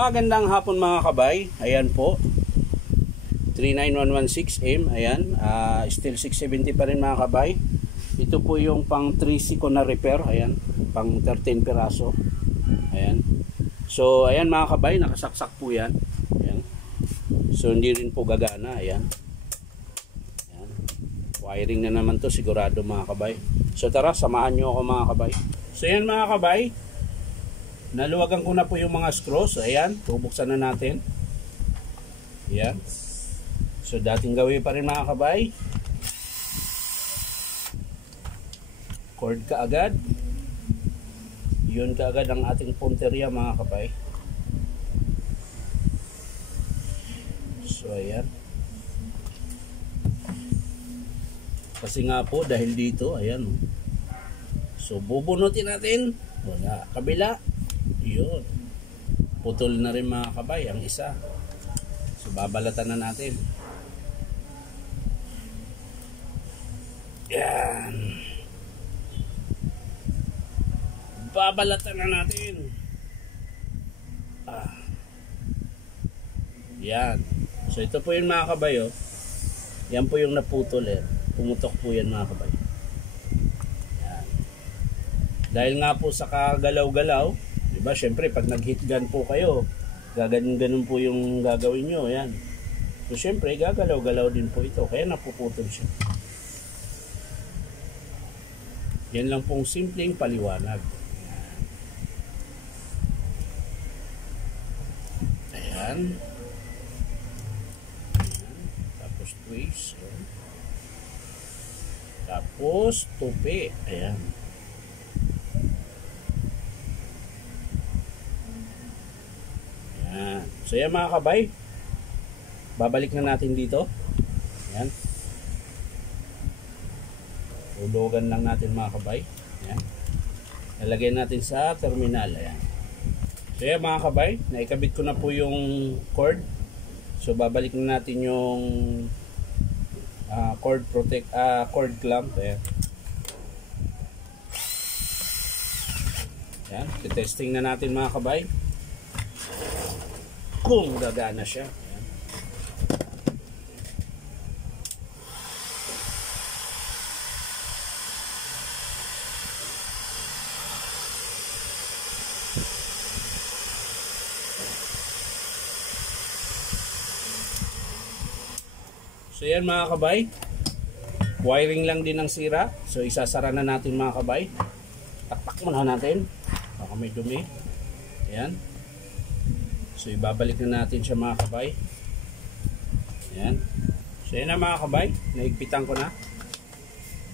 Magandang hapon mga kabay. Ayan po, 39116M. Ayan, still 670 pa rin mga kabay. Ito po yung pang 3C ko na repair. Ayan, pang 13 piraso. Ayan. So ayan mga kabay, nakasaksak po yan. Ayan. So hindi rin po gagana. Ayan. Ayan. Wiring na naman to sigurado mga kabay. So tara, samahan nyo ako mga kabay. So ayan mga kabay, naluwagan ko na po yung mga screws. Ayan, bubuksan na natin. Ayan. So dating gawin pa rin mga kabay. Cord ka agad. Yun ka agad ang ating punteriya mga kabay. So ayan. Kasi nga po dahil dito, ayan. So bubunutin natin. Wala. Kabila. Yun. Putol na rin mga kabay ang isa. So babalatan na natin. Yan. Babalatan na natin. Yan. So ito po yung mga kabay, oh. Yan po yung naputol, eh. Pumutok po yan mga kabay. Yan. Dahil nga po sa kagalaw-galaw, diba, syempre pag nag-hit gun po kayo, gaganon po yung gagawin nyo. Yan. So syempre gagalaw-galaw din po ito, kaya napuputol siya. Yan lang pong simpleng paliwanag. Ayan. Tapos twist. Ayan. Tapos tupi. Ayan. Ayan. So yan mga kabay, babalik na natin dito. Ayan. Ulugan lang natin mga kabay. Ayan. Lalagyan natin sa terminal. Ayan. So yan mga kabay, naikabit ko na po yung cord. So babalik na natin yung cord clamp. Ayan. Ayan. Testing na natin mga kabay kung gagana siya. Ayan. So yan mga kabay, wiring lang din ang sira. So isasara na natin mga kabay. Takpak muna natin, baka may dumi. Ayan. So ibabalik na natin siya mga kabay. Ayan. So yan na mga kabay, naigpitan ko na.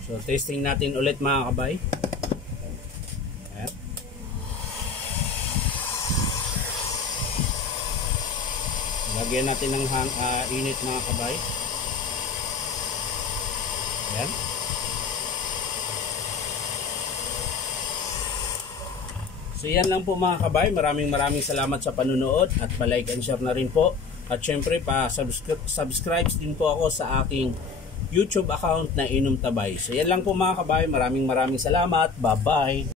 So testing natin ulit mga kabay. Ayan. Lagyan natin ng init mga kabay. Ayan. So yan lang po mga kabay. Maraming salamat sa panunood at pa-like and share na rin po. At syempre pa-subscribe din po ako sa aking YouTube account na Inom Tabay. So yan lang po mga kabay. Maraming salamat. Bye-bye.